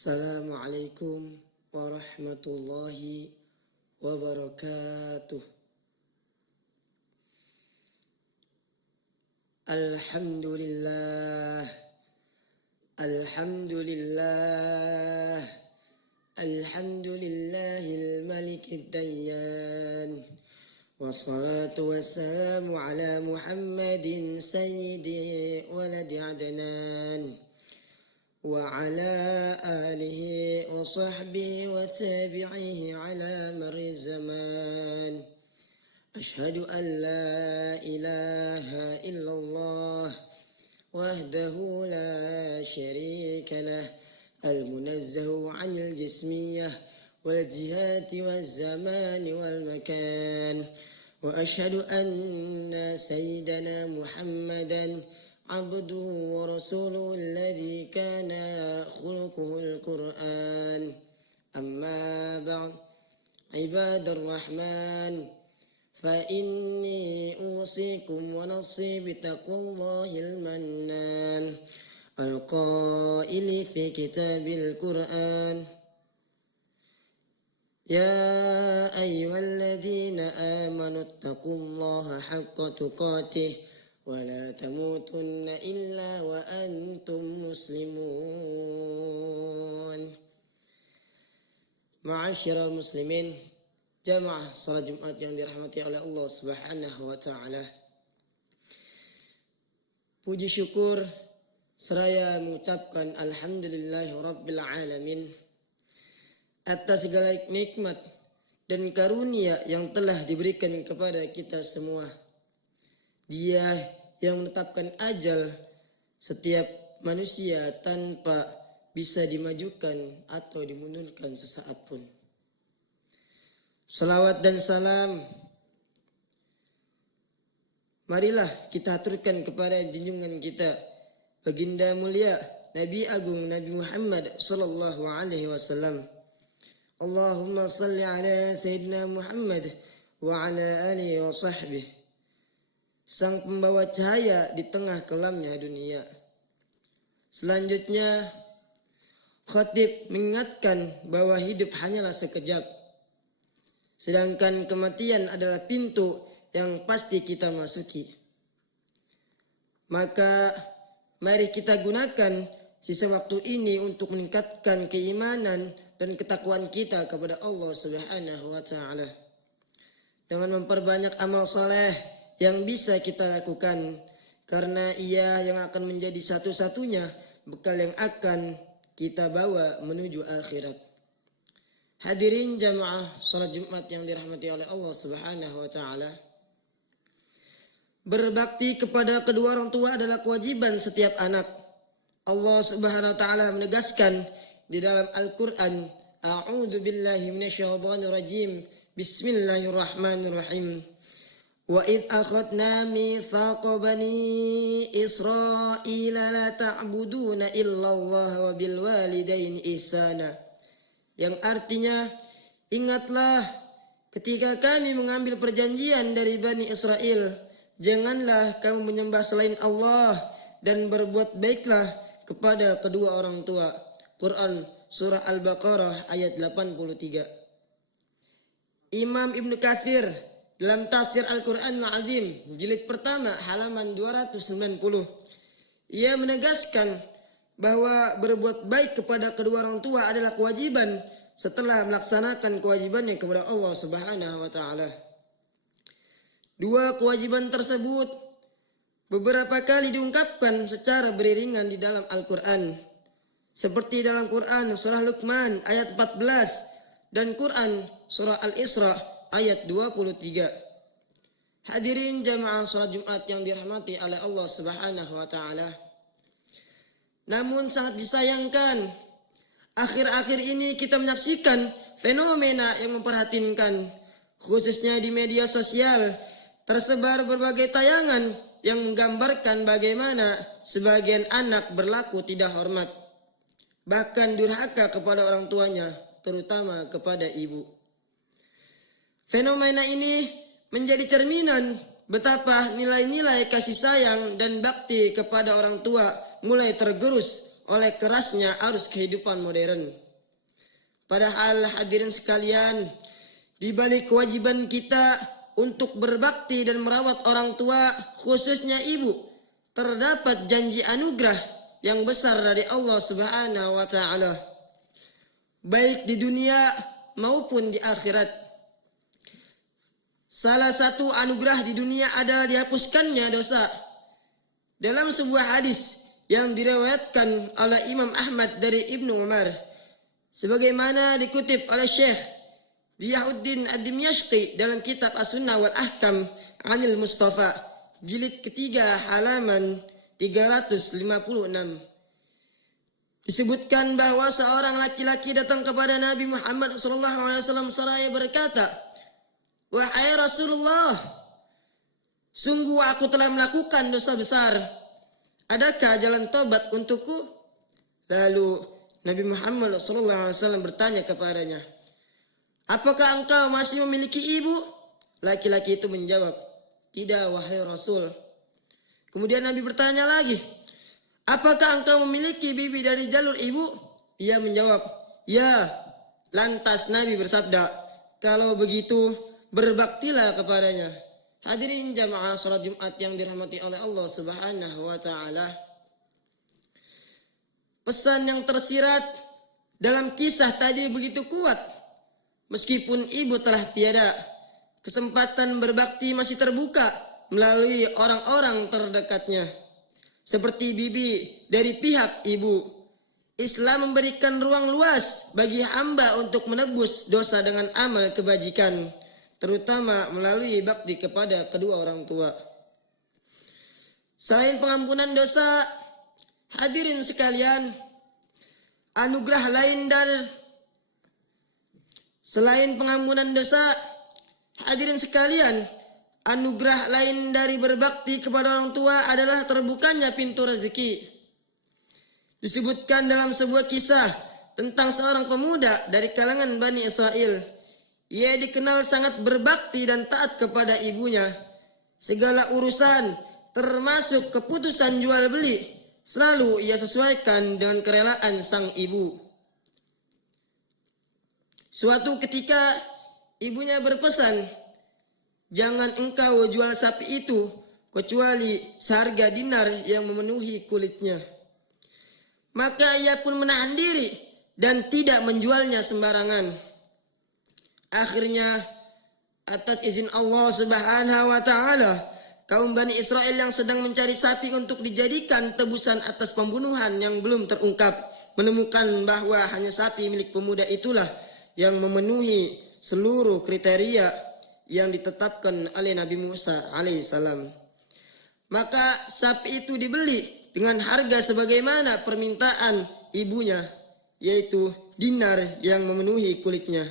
Assalamualaikum warahmatullahi wabarakatuh. Alhamdulillah, alhamdulillah, alhamdulillahil malikid dayyan. Wassalatu wassalamu ala Muhammadin sayyidi waladi adnan. وعلى آله وصحبه وتابعيه على مر الزمان. أشهد أن لا إله إلا الله وحده لا شريك له المنزه عن الجسمية والجهات والزمان والمكان. وأشهد أن سيدنا محمدا عبده ورسوله الذي كان خلقه القرآن. أما بعد، عباد الرحمن، فإني أوصيكم ونفسي بتقوى الله المنان القائل في كتاب القرآن: يا أيها الذين آمنوا اتقوا الله حق تقاته ولا تموتن إلا وأنتم مسلمون. Ma'asyiral muslimin, jamaah salat Jumat yang dirahmati oleh Allah Subhanahu wa taala. Puji syukur seraya mengucapkan alhamdulillahi rabbil alamin atas segala nikmat dan karunia yang telah diberikan kepada kita semua. Dia yang menetapkan ajal setiap manusia tanpa bisa dimajukan atau dimundurkan sesaat pun. Salawat dan salam marilah kita aturkan kepada junjungan kita, baginda mulia Nabi Agung Nabi Muhammad sallallahu alaihi wasallam. Allahumma salli ala Sayyidina Muhammad wa ala alihi wa sahbihi, sang pembawa cahaya di tengah kelamnya dunia. Selanjutnya, khatib mengingatkan bahwa hidup hanyalah sekejap, sedangkan kematian adalah pintu yang pasti kita masuki. Maka mari kita gunakan sisa waktu ini untuk meningkatkan keimanan dan ketakwaan kita kepada Allah Subhanahu wa taala dengan memperbanyak amal saleh yang bisa kita lakukan, karena ia yang akan menjadi satu-satunya bekal yang akan kita bawa menuju akhirat. Hadirin jamaah salat Jumat yang dirahmati oleh Allah Subhanahu wa taala. Berbakti kepada kedua orang tua adalah kewajiban setiap anak. Allah Subhanahu wa taala menegaskan di dalam Al-Qur'an, A'udzu billahi minasyaitonir rajim. Bismillahirrahmanirrahim. Wa id akhadna mitsaqa bani Israila la ta'buduna illallah wa bil walidaini ihsana. Yang artinya, ingatlah ketika kami mengambil perjanjian dari Bani Israel, janganlah kamu menyembah selain Allah dan berbuat baiklah kepada kedua orang tua. Quran surah Al-Baqarah ayat 83. Imam Ibnu Katsir dalam tafsir Al-Quran Al-Azim, jilid pertama halaman 290, ia menegaskan bahwa berbuat baik kepada kedua orang tua adalah kewajiban setelah melaksanakan kewajibannya kepada Allah Subhanahu wa taala. Dua kewajiban tersebut beberapa kali diungkapkan secara beriringan di dalam Al-Quran, seperti dalam Quran surah Luqman ayat 14 dan Quran surah Al-Isra ayat 23. Hadirin jamaah salat Jumat yang dirahmati oleh Allah Subhanahu wa taala. Namun sangat disayangkan, akhir-akhir ini kita menyaksikan fenomena yang memprihatinkan, khususnya di media sosial. Tersebar berbagai tayangan yang menggambarkan bagaimana sebagian anak berlaku tidak hormat, bahkan durhaka kepada orang tuanya, terutama kepada ibu. Fenomena ini menjadi cerminan betapa nilai-nilai kasih sayang dan bakti kepada orang tua mulai tergerus oleh kerasnya arus kehidupan modern. Padahal hadirin sekalian, di balik kewajiban kita untuk berbakti dan merawat orang tua, khususnya ibu, terdapat janji anugerah yang besar dari Allah Subhanahu wa taala, baik di dunia maupun di akhirat. Salah satu anugerah di dunia adalah dihapuskannya dosa. Dalam sebuah hadis yang diriwayatkan oleh Imam Ahmad dari Ibnu Umar, sebagaimana dikutip oleh Syekh Diyahuddin Ad-Dimyashqi dalam kitab As-Sunnah wal Ahkam Anil Mustafa, jilid ketiga halaman 356. Disebutkan bahwa seorang laki-laki datang kepada Nabi Muhammad SAW seraya berkata, "Wahai Rasulullah, sungguh aku telah melakukan dosa besar. Adakah jalan tobat untukku?" Lalu Nabi Muhammad SAW bertanya kepadanya, "Apakah engkau masih memiliki ibu?" Laki-laki itu menjawab, "Tidak, wahai Rasul." Kemudian Nabi bertanya lagi, "Apakah engkau memiliki bibi dari jalur ibu?" Ia menjawab, "Ya." Lantas Nabi bersabda, "Kalau begitu, berbaktilah kepadanya." Hadirin jamaah salat Jumat yang dirahmati oleh Allah Subhanahu wa taala. Pesan yang tersirat dalam kisah tadi begitu kuat. Meskipun ibu telah tiada, kesempatan berbakti masih terbuka melalui orang-orang terdekatnya. Seperti bibi dari pihak ibu, Islam memberikan ruang luas bagi hamba untuk menebus dosa dengan amal kebajikan, terutama melalui bakti kepada kedua orang tua. Selain pengampunan dosa, hadirin sekalian, anugerah lain dari selain pengampunan dosa, hadirin sekalian, anugerah lain dari berbakti kepada orang tua adalah terbukanya pintu rezeki. Disebutkan dalam sebuah kisah tentang seorang pemuda dari kalangan Bani Israel. Ia dikenal sangat berbakti dan taat kepada ibunya. Segala urusan, termasuk keputusan jual beli, selalu ia sesuaikan dengan kerelaan sang ibu. Suatu ketika ibunya berpesan, "Jangan engkau jual sapi itu kecuali seharga dinar yang memenuhi kulitnya." Maka ia pun menahan diri dan tidak menjualnya sembarangan. Akhirnya, atas izin Allah Subhanahu wa taala, kaum Bani Israel yang sedang mencari sapi untuk dijadikan tebusan atas pembunuhan yang belum terungkap menemukan bahwa hanya sapi milik pemuda itulah yang memenuhi seluruh kriteria yang ditetapkan oleh Nabi Musa alaihissalam. Maka sapi itu dibeli dengan harga sebagaimana permintaan ibunya, yaitu dinar yang memenuhi kulitnya.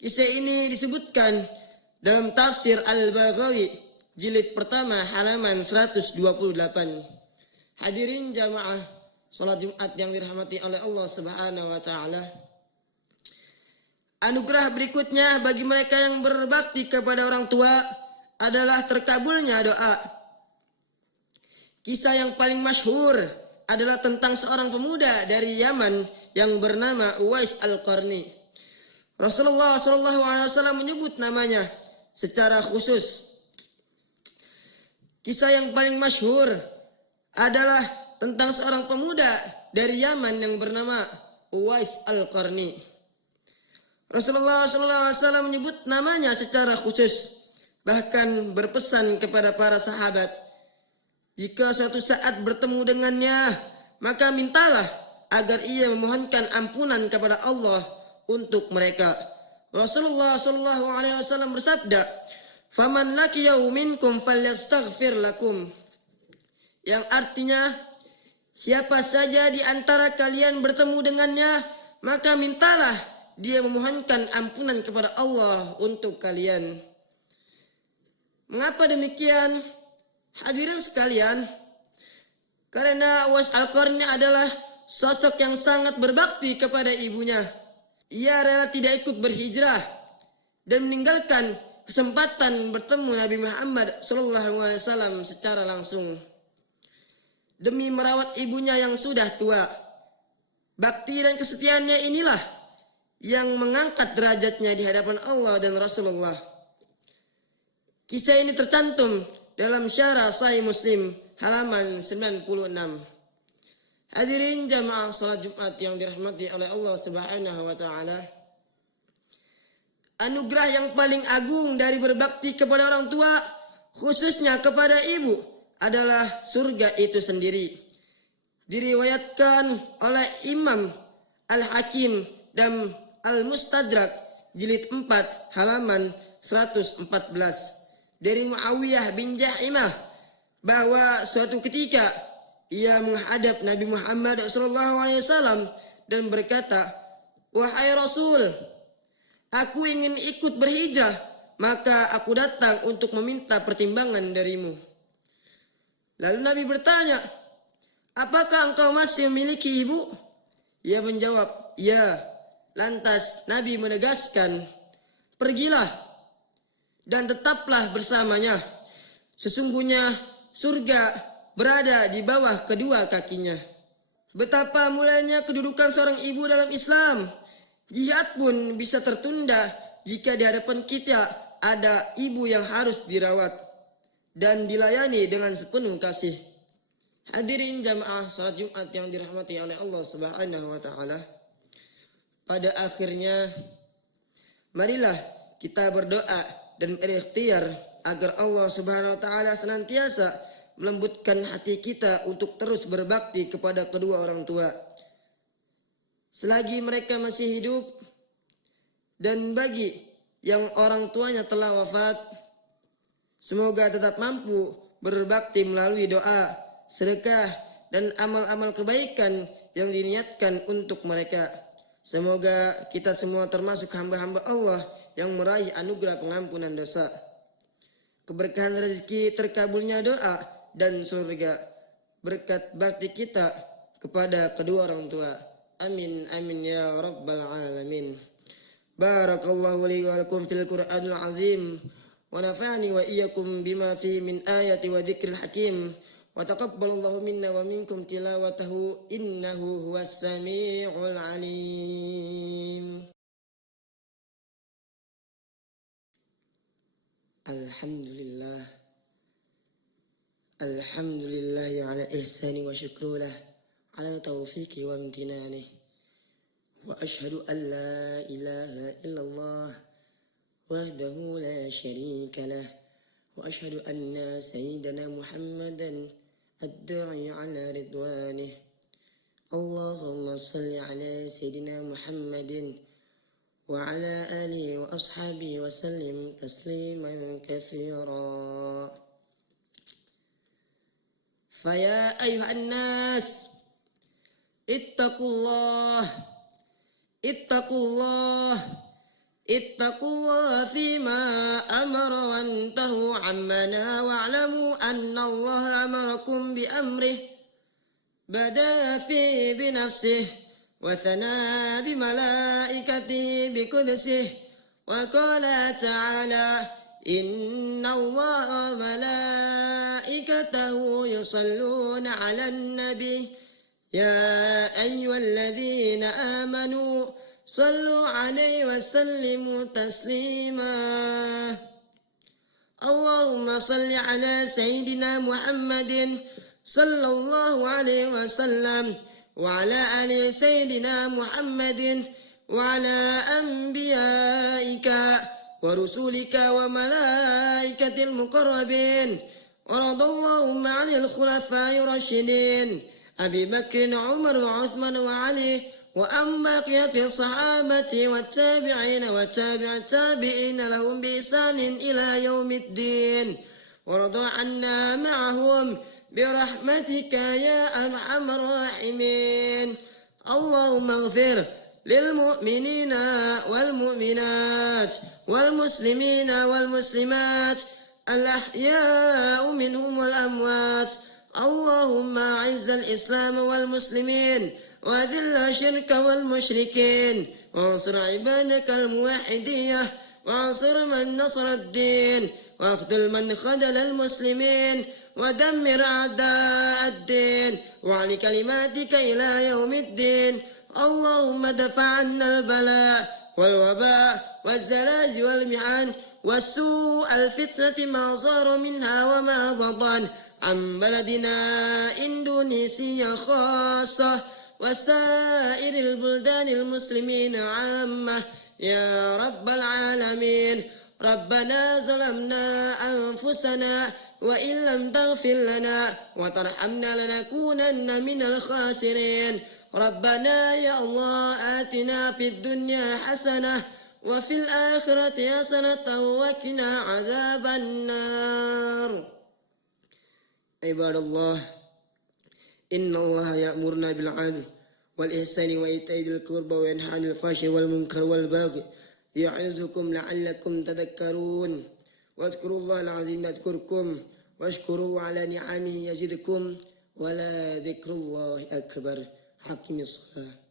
Kisah ini disebutkan dalam tafsir Al-Baghawi jilid pertama halaman 128. Hadirin jamaah salat Jumat yang dirahmati oleh Allah Subhanahu wa taala. Anugerah berikutnya bagi mereka yang berbakti kepada orang tua adalah terkabulnya doa. Kisah yang paling masyhur adalah tentang seorang pemuda dari Yaman yang bernama Uwais Al-Qarni. Rasulullah SAW menyebut namanya secara khusus. Kisah yang paling masyhur adalah tentang seorang pemuda dari Yaman yang bernama Uwais Al-Qarni. Rasulullah SAW menyebut namanya secara khusus, bahkan berpesan kepada para sahabat, "Jika suatu saat bertemu dengannya, maka mintalah agar ia memohonkan ampunan kepada Allah untuk mereka." Rasulullah SAW bersabda, "Faman laqiyahu minkum falyastaghfir lakum." Yang artinya, siapa saja di antara kalian bertemu dengannya, maka mintalah dia memohonkan ampunan kepada Allah untuk kalian. Mengapa demikian? Hadirin sekalian, karena Uwais Al-Qarni adalah sosok yang sangat berbakti kepada ibunya. Ia rela tidak ikut berhijrah dan meninggalkan kesempatan bertemu Nabi Muhammad SAW secara langsung. demi merawat ibunya yang sudah tua. Bakti dan kesetiaannya inilah yang mengangkat derajatnya di hadapan Allah dan Rasulullah. Kisah ini tercantum dalam Syarah Sahih Muslim halaman 96. Hadirin jamaah salat Jumat yang dirahmati oleh Allah Subhanahu wa taala. Anugerah yang paling agung dari berbakti kepada orang tua, khususnya kepada ibu, adalah surga itu sendiri. Diriwayatkan oleh Imam Al-Hakim dan Al-Mustadrak jilid 4 halaman 114 dari Muawiyah bin Jahimah bahwa suatu ketika ia menghadap Nabi Muhammad SAW dan berkata, "Wahai Rasul, aku ingin ikut berhijrah, maka aku datang untuk meminta pertimbangan darimu." Lalu Nabi bertanya, "Apakah engkau masih memiliki ibu?" Ia menjawab, "Ya." Lantas Nabi menegaskan, "Pergilah dan tetaplah bersamanya. Sesungguhnya surga berada di bawah kedua kakinya." Betapa mulianya kedudukan seorang ibu dalam Islam. Jihad pun bisa tertunda jika di hadapan kita ada ibu yang harus dirawat dan dilayani dengan sepenuh kasih. Hadirin jamaah salat Jumat yang dirahmati oleh Allah Subhanahu wa taala. Pada akhirnya marilah kita berdoa dan berikhtiar agar Allah Subhanahu wa taala senantiasa melembutkan hati kita untuk terus berbakti kepada kedua orang tua selagi mereka masih hidup, dan bagi yang orang tuanya telah wafat, semoga tetap mampu berbakti melalui doa, sedekah, dan amal-amal kebaikan yang diniatkan untuk mereka. Semoga kita semua termasuk hamba-hamba Allah yang meraih anugerah pengampunan dosa, keberkahan rezeki, terkabulnya doa, dan surga berkat bakti kita kepada kedua orang tua. Amin amin ya rabbal alamin. Barakallahu li wa lakum fil Qur'anil azim wa nafa'ani wa iyyakum bima fihi min ayati wa dzikril hakim wa taqabbalallahu minna wa minkum tilawatahu innahu huwas samiul alim. Alhamdulillah. Alhamdulillah ala ihsani wa syukrulah ala taufiqi wa amtinani. Wa ashhadu an la ilaha illallah wahdahu la syarika lah. Wa ashhadu anna sayyidana Muhammadan ad-da'i ala ridwanih. Allahumma salli ala sayyidina Muhammadin wa ala alihi wa ashabihi wa sallim tasliman katsira. Faya ayuhan nas, ittaqullah, ittaqullah, ittaqullah fima amara wa antahu ammana wa'lamu anna Allah amarakum bi amrih bada fi bi nafsih wa thana bi malaikatihi bi qudusih wa qala ta'ala inna Allah wa malaikatahu yusalluna 'alan nabi ya ayyuhalladzina amanu sallu 'alaihi wa sallimu taslima. Allahumma salli 'ala sayyidina Muhammadin sallallahu alaihi wasallam wa 'ala ali sayyidina Muhammadin wa 'ala anbiya'ika wa rusulika wa malaikatil muqarrabin wa radallahu ma'anil khulafa'ir rasyidin Abi Bakr, Umar, wa Uthman wa Ali wa ambaqiyati sahabati wa tabi'in wa tabi'at tabi'in lahum bi ihsanin ila yaumiddin wa radu 'anna ma'ahum bi rahmatika ya arhamar rahimin. Allahumma ighfir lil mu'minina wal mu'minat wal muslimina wal muslimat al ahya'u minhum wal amwat. Allahumma a'izzal islam wal muslimin wa adhilla syirka wal musyrikin wa ansur ibadakal muwahhidiyah wa ansur man nasara ad-din واقتل من خذل المسلمين ودمر أعداء الدين وعلي كلماتك إلى يوم الدين. اللهم دفع عنا البلاء والوباء والزلازل والمحن والسوء الفتنة ما صار منها وما بطن عن بلدنا إندونيسيا خاصة وسائر البلدان المسلمين عامة يا رب العالمين. ربنا ظلمنا أنفسنا وإن لم تغفر لنا وترحمنا لنكونن من الخاسرين. ربنا يا الله آتنا في الدنيا حسنة وفي الآخرة حسنة وقنا عذاب النار. عباد الله، إن الله يأمرنا بالعدل والإحسان وإيتاء ذي القربى وينهى عن الفحشاء والمنكر والبغي يعظكم لعلكم تذكرون. واذكروا الله العظيم يذكركم واشكروه على نعمه يزدكم ولذكر الله أكبر. حقم الصلاة.